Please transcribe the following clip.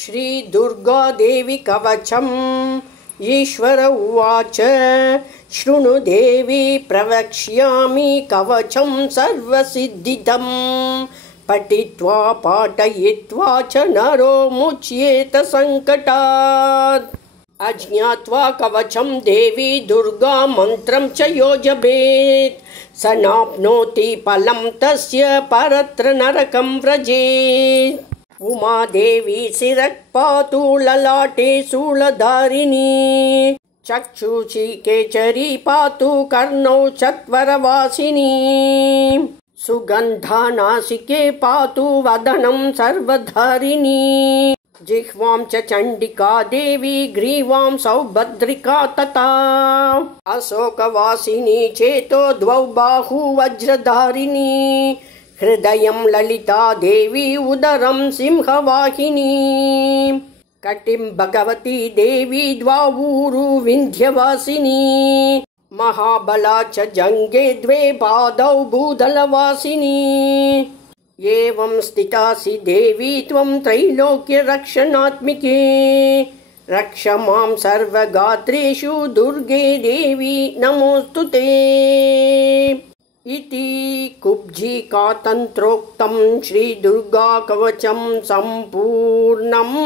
श्रीदुर्गादेवी कवचम् ईश्वर उवाच शृणु देवी प्रवक्ष्यामि कवचं सर्वसिद्धिदम् पठित्वा पाठयित्वा च नरो मुच्येत संकटात् अज्ञात्वा कवचं देवी दुर्गा मन्त्रं च यो जपेत् स नाप्नोति फलं तस्य परत्र नरकं व्रजेत् उमा देवी शिरः पातु ललाटे शूलधारिणी चक्षुषी केचरी पातु कर्णौ चत्वरवासिनी सुगन्धानासिके पातु वदनं सर्वधारिणी जिह्वां च चण्डिका देवी ग्रीवां सौभद्रिका तथा अशोकवासिनी चेतो द्वौ बाहु वज्रधारिणी हृदयं ललिता देवी उदरं सिंहवाहिनी कटिं भगवती देवी द्वावूरु विन्ध्यवासिनी महाबला च जङ्गे द्वे पादौ भूदलवासिनी एवं स्थितासि देवी त्वं त्रैलोक्यरक्षणात्मिके रक्ष मां सर्वगात्रेषु दुर्गे देवी नमोऽस्तुते इति कुब्जिकातन्त्रोक्तं श्रीदुर्गा कवचं सम्पूर्णम्।